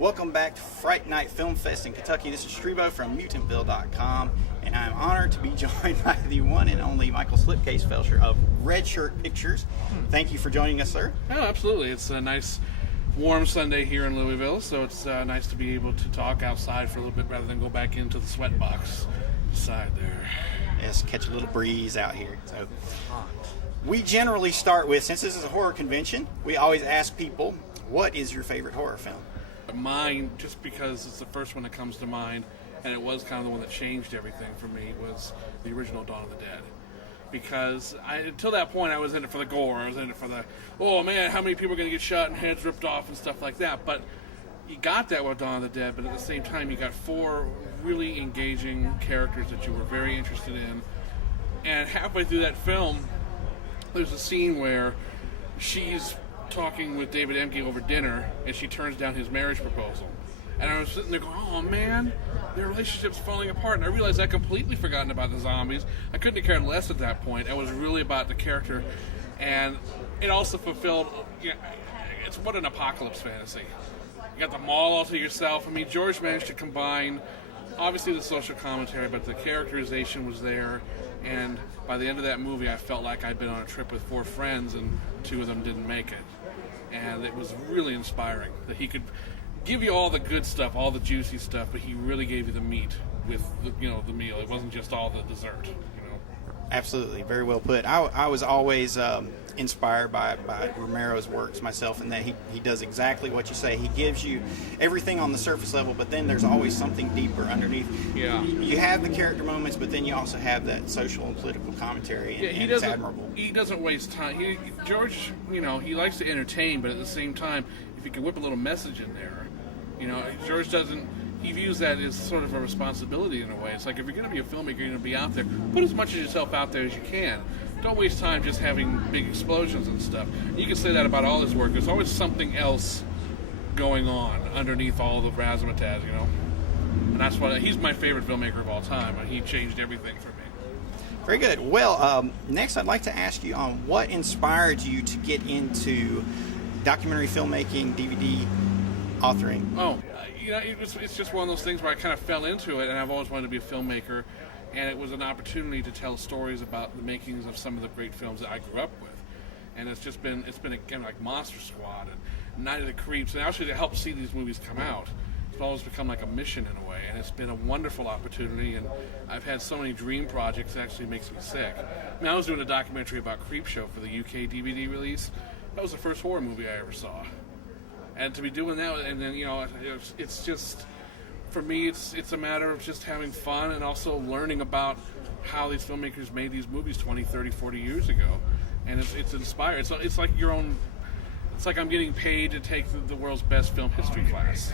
Welcome back to Fright Night Film Fest in Kentucky. This is Strebo from MutantVille.com, and I'm honored to be joined by the one and only Michael Slipcase Felsher of Red Shirt Pictures. Thank you for joining us, sir. Oh, absolutely. It's a nice, warm Sunday here in Louisville, so it's nice to be able to talk outside for a little bit rather than go back into the sweatbox side there. Yes, catch a little breeze out here. So, we generally start with, since this is a horror convention, we always ask people, what is your favorite horror film? Mine, just because it's the first one that comes to mind, and it was kind of the one that changed everything for me, was the original Dawn of the Dead. Because until that point, I was in it for the gore. I was in it for the, oh man, how many people are going to get shot and heads ripped off and stuff like that. But you got that with Dawn of the Dead, but at the same time, you got four really engaging characters that you were very interested in. And halfway through that film, there's a scene where she's talking with David Emke over dinner, and she turns down his marriage proposal. And I was sitting there going, oh man, their relationship's falling apart. And I realized I'd completely forgotten about the zombies. I couldn't have cared less at that point. I was really about the character. And it also fulfilled, it's what an apocalypse fantasy. You got the mall all to yourself. I mean, George managed to combine, obviously, the social commentary, but the characterization was there. And by the end of that movie, I felt like I'd been on a trip with four friends, and two of them didn't make it. And it was really inspiring that he could give you all the good stuff, all the juicy stuff, but he really gave you the meat with the meal. It wasn't just all the dessert. Absolutely, very well put. I was always inspired by Romero's works myself, in that he does exactly what you say. He gives you everything on the surface level, but then there's always something deeper underneath. Yeah. You have the character moments, but then you also have that social and political commentary, and it's admirable. He doesn't waste time. George, he likes to entertain, but at the same time, if you can whip a little message in there, George doesn't. He views that as sort of a responsibility in a way. It's like, if you're going to be a filmmaker, you're going to be out there, put as much of yourself out there as you can. Don't waste time just having big explosions and stuff. You can say that about all his work. There's always something else going on underneath all the razzmatazz, And that's why he's my favorite filmmaker of all time, and he changed everything for me. Very good. Well, next I'd like to ask you on what inspired you to get into documentary filmmaking, DVD authoring. Oh, it's just one of those things where I kind of fell into it, and I've always wanted to be a filmmaker, and it was an opportunity to tell stories about the makings of some of the great films that I grew up with. And it's been again, like Monster Squad and Night of the Creeps, and actually to help see these movies come out. It's always become like a mission in a way, and it's been a wonderful opportunity, and I've had so many dream projects that actually makes me sick. I mean, I was doing a documentary about Creepshow for the UK DVD release. That was the first horror movie I ever saw. And to be doing that, and then, it's just, for me, it's a matter of just having fun and also learning about how these filmmakers made these movies 20, 30, 40 years ago. And it's inspired. It's like it's like I'm getting paid to take the world's best film history class.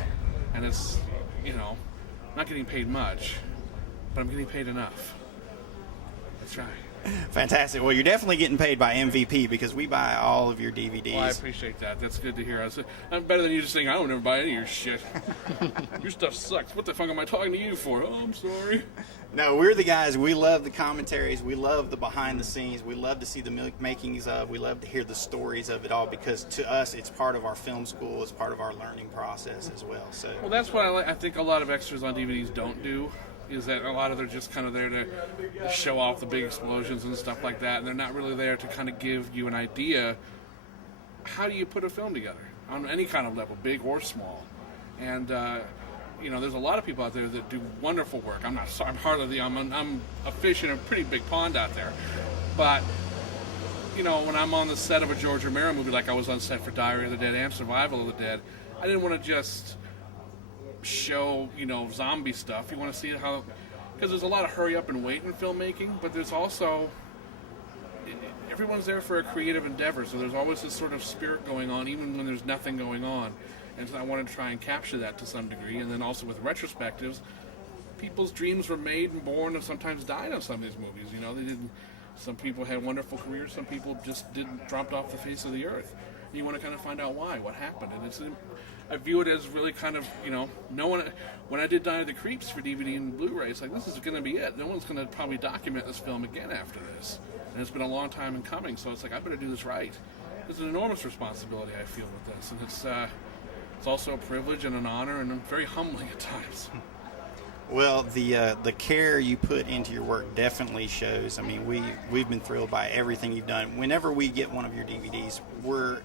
And it's, not getting paid much, but I'm getting paid enough. That's right. Fantastic. Well, you're definitely getting paid by MVP, because we buy all of your DVDs. Well, I appreciate that. That's good to hear. I'm better than you just saying, I don't ever buy any of your shit. Your stuff sucks. What the fuck am I talking to you for? Oh, I'm sorry. No, we're the guys. We love the commentaries. We love the behind the scenes. We love to see the makings of. We love to hear the stories of it all, because to us, it's part of our film school. It's part of our learning process as well. So. Well, that's what I think a lot of extras on DVDs don't do. Is that a lot of they're just kind of there to show off the big explosions and stuff like that, and they're not really there to kind of give you an idea, how do you put a film together on any kind of level, big or small. And there's a lot of people out there that do wonderful work. I'm part of I'm a fish in a pretty big pond out there, but when I'm on the set of a George Romero movie, like I was on set for Diary of the Dead and Survival of the Dead, I didn't want to just show zombie stuff. You want to see how, because there's a lot of hurry up and wait in filmmaking, but there's also, everyone's there for a creative endeavor, so there's always this sort of spirit going on even when there's nothing going on. And so I wanted to try and capture that to some degree. And then also with retrospectives, people's dreams were made and born and sometimes died on some of these movies. Some people had wonderful careers, some people just dropped off the face of the earth. And you want to kind of find out why, what happened. And I view it as really kind of, no one, when I did Night of the Creeps for DVD and Blu-ray, it's like, this is going to be it. No one's going to probably document this film again after this. And it's been a long time in coming, so it's like, I better do this right. There's an enormous responsibility I feel with this, and it's it's also a privilege and an honor and very humbling at times. Well, the care you put into your work definitely shows. I mean, we've been thrilled by everything you've done. Whenever we get one of your DVDs, we're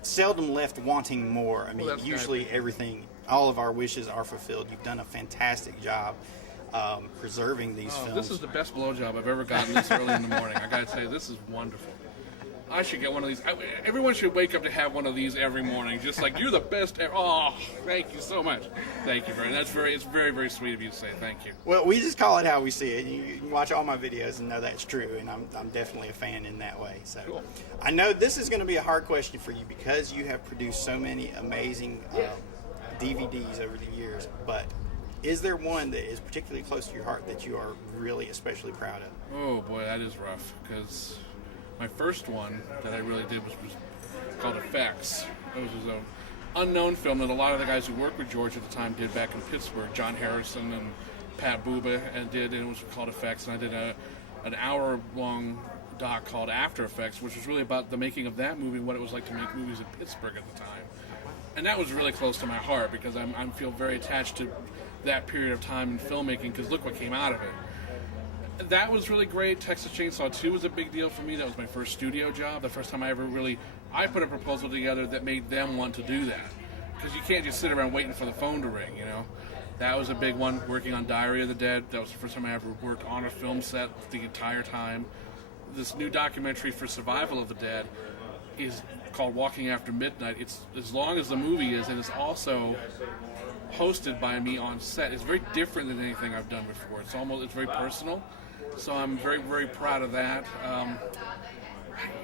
seldom left wanting more. I mean, usually everything, all of our wishes are fulfilled. You've done a fantastic job preserving these films. This is the best blowjob I've ever gotten this early in the morning. I gotta say, this is wonderful. I should get one of these. Everyone should wake up to have one of these every morning. Just like, you're the best ever. Oh, thank you so much. Thank you very much. It's very, very sweet of you to say. Thank you. Well, we just call it how we see it. You can watch all my videos and know that's true, and I'm definitely a fan in that way. So cool. I know this is going to be a hard question for you because you have produced so many amazing DVDs over the years, but is there one that is particularly close to your heart that you are really especially proud of? Oh, boy, that is rough, because my first one that I really did was called Effects. It was an unknown film that a lot of the guys who worked with George at the time did back in Pittsburgh. John Harrison and Pat Buba and it was called Effects. And I did an hour-long doc called After Effects, which was really about the making of that movie and what it was like to make movies in Pittsburgh at the time. And that was really close to my heart because I feel very attached to that period of time in filmmaking because look what came out of it. That was really great. Texas Chainsaw 2 was a big deal for me. That was my first studio job. The first time I put a proposal together that made them want to do that. Because you can't just sit around waiting for the phone to ring, you know. That was a big one, working on Diary of the Dead. That was the first time I ever worked on a film set the entire time. This new documentary for Survival of the Dead is called Walking After Midnight. It's as long as the movie is, and it's also hosted by me on set. It's very different than anything I've done before. It's very personal. So I'm very, very proud of that.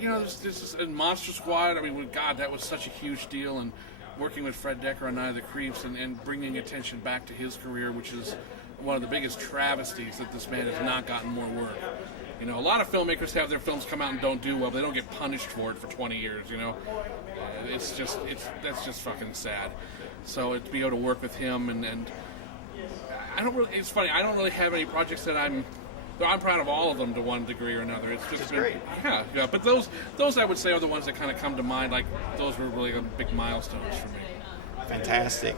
This is Monster Squad. I mean, God, that was such a huge deal. And working with Fred Decker on Night of the Creeps and bringing attention back to his career, which is one of the biggest travesties that this man has not gotten more work. You know, a lot of filmmakers have their films come out and don't do well, but they don't get punished for it for 20 years, you know. That's just fucking sad. So to be able to work with him and it's funny, I don't really have any projects that I'm proud of all of them to one degree or another. It's just been, great. Yeah. But those I would say are the ones that kind of come to mind. Like those were really big milestones for me. Fantastic.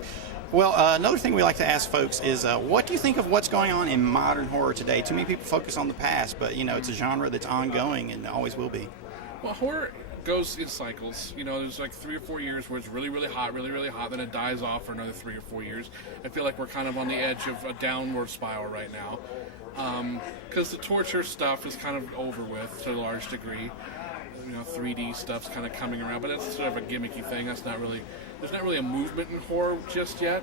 Well, another thing we like to ask folks is, what do you think of what's going on in modern horror today? Too many people focus on the past, but it's a genre that's ongoing and always will be. Well, horror goes in cycles. You know, there's like 3 or 4 years where it's really, really hot, then it dies off for another 3 or 4 years. I feel like we're kind of on the edge of a downward spiral right now. Because the torture stuff is kind of over with to a large degree. 3D stuff's kind of coming around, but that's sort of a gimmicky thing. There's not really a movement in horror just yet.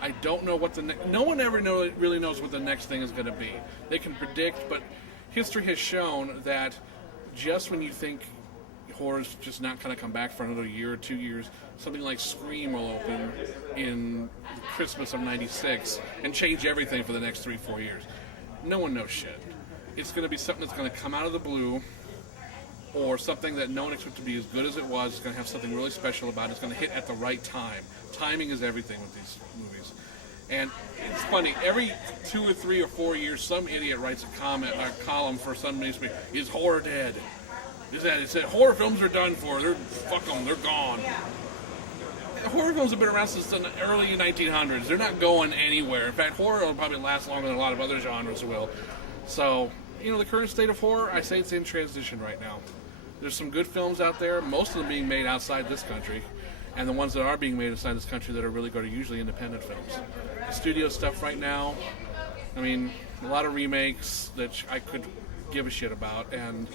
I don't know what no one ever really knows what the next thing is going to be. They can predict, but history has shown that just when you think horror's just not going to come back for another year or 2 years, something like Scream will open in Christmas of '96 and change everything for the next 3-4 years. No one knows shit. It's going to be something that's going to come out of the blue, or something that no one expected to be as good as it was. It's going to have something really special about it. It's going to hit at the right time. Timing is everything with these movies. And it's funny, every 2 or 3 or 4 years, some idiot writes a column for some newspaper. Is horror dead? It said horror films are done for. Fuck them, they're gone. Horror films have been around since the early 1900s. They're not going anywhere. In fact, horror will probably last longer than a lot of other genres will. So, the current state of horror, I say it's in transition right now. There's some good films out there, most of them being made outside this country, and the ones that are being made outside this country that are really good are usually independent films. The studio stuff right now, I mean, a lot of remakes that I could give a shit about, and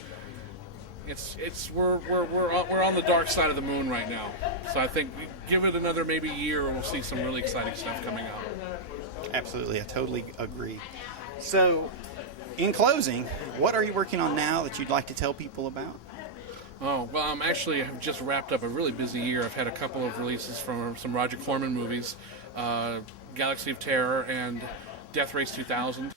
we're on the dark side of the moon right now. So I think give it another maybe year, and we'll see some really exciting stuff coming out. Absolutely, I totally agree. So, in closing, what are you working on now that you'd like to tell people about? Oh, well, I've just wrapped up a really busy year. I've had a couple of releases from some Roger Corman movies, Galaxy of Terror and Death Race 2000.